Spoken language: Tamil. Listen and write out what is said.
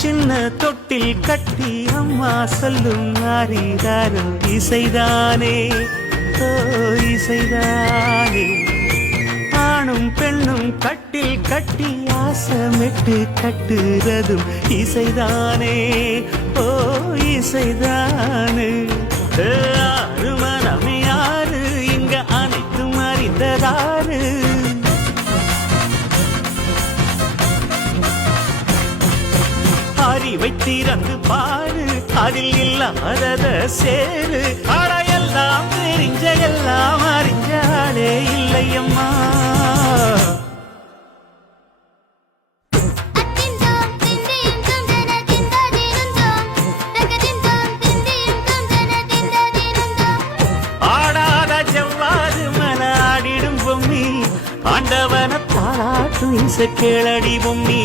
சின்ன தொட்டில் கட்டி அம்மா சொல்லும் ஆரிதாரோ இசைதானே ஓ இசைதானே. ஆணும் பெண்ணும் கட்டில் கட்டி ஆசமிட்டு கட்டுறதும் இசைதானே ஓ இசைதானே. ஆறு மனமே யாரு இங்க அனைத்தும் அறிந்ததாரு. அறிவை திறந்து பாரு அதில் இல்லாதத சேரு. அடையெல்லாம் தெரிஞ்ச எல்லாம் அறிஞ்சாலே இல்லையம்மா. ஆடாத செவ்வாது மலாடிடும் பொம்மி ஆண்டவன பாராட்டும் இசை கேளடி பொம்மி.